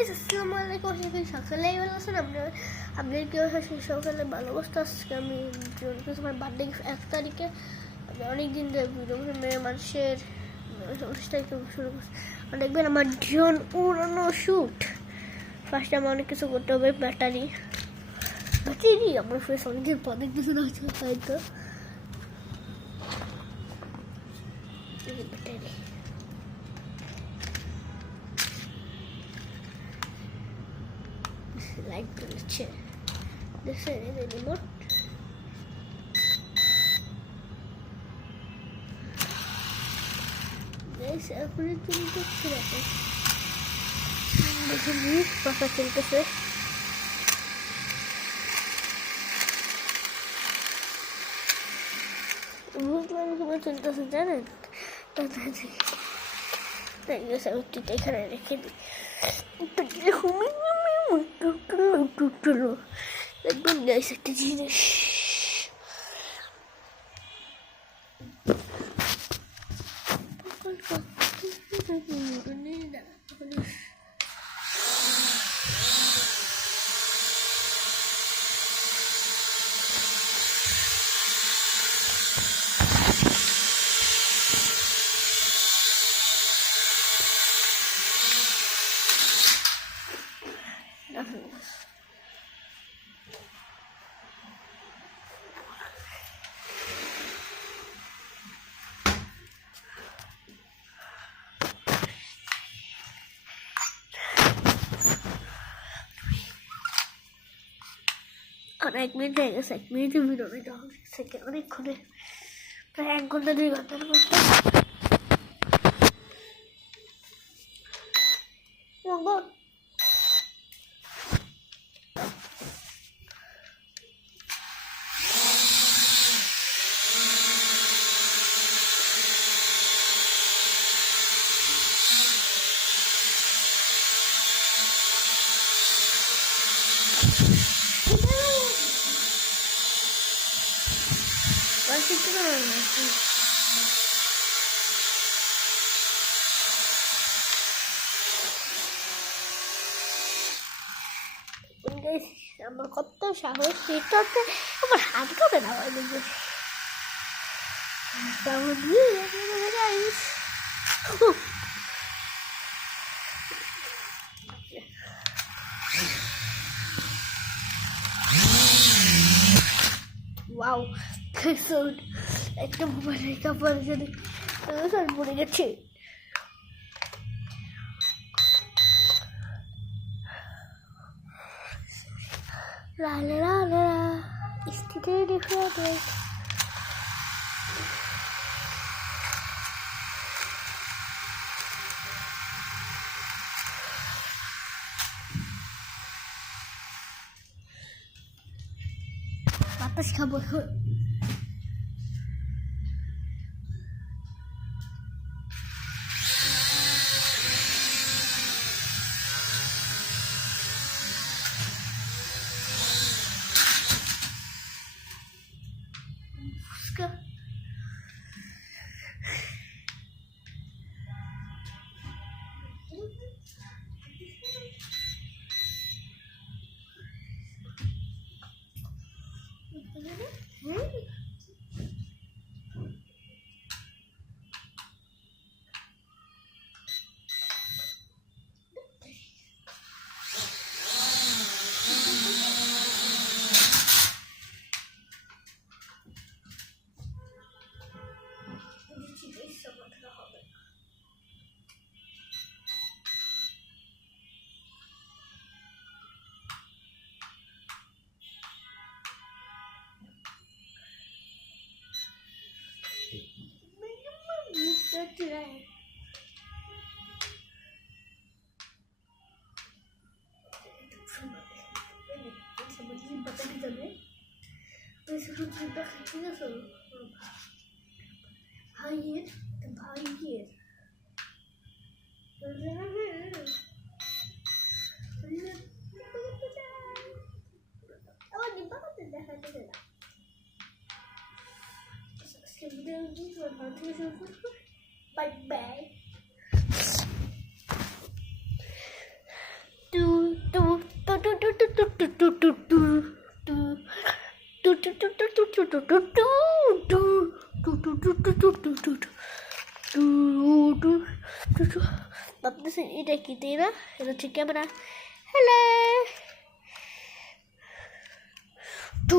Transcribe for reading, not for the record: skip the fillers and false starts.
Guys আসসালামু আলাইকুম, আশা করি সকালেই ভালো আছেন। আপনাদের কেউ সকালে ভালো অবস্থা। আজকে আমি আমার বার্থডে 1 তারিখে আমি অনেকদিন ধরে ভিডিও মেয়ে মানুষের 19 তারিখে শুরু করছি। দেখবেন আমার ড্রোন উড়ানো শ্যুট। ফার্স্টে আমার অনেক কিছু করতে হবে। ব্যাটারি আমার ফেস অনেকদিন পরে কিছু না হচ্ছে হয়তো ব্যাটারি লাইট জ্বলছে। This is the remote. Guys, अपने चलते रहते हैं। देखिए भी पापा चलते से बहुत लोग सुबह चलते से जाने तो ये सब चीज़ें खड़े रखे दी तो ये हुमी टुटलो लगभग नहीं सकती चीज़ें और 1 मिनट जाएगा। 1 मिनट वीडियो में जाओ सेकेंड और एक खुले प्राय 1 घंटा 2 घंटाর মতো মঙ্গল Así que no আমার কত সাহস এটাতে আমার হাত কাঁপে না হয় দেখবে ওয়াও একটা মোবাইলের কাপড় যদি পড়ে গেছে La la la la, it's today the Friday. বাতাস খাবো এখন। Bye bye. ভাবতেছি এটা কি তাই না? এটা হচ্ছে ক্যামেরা। Hello two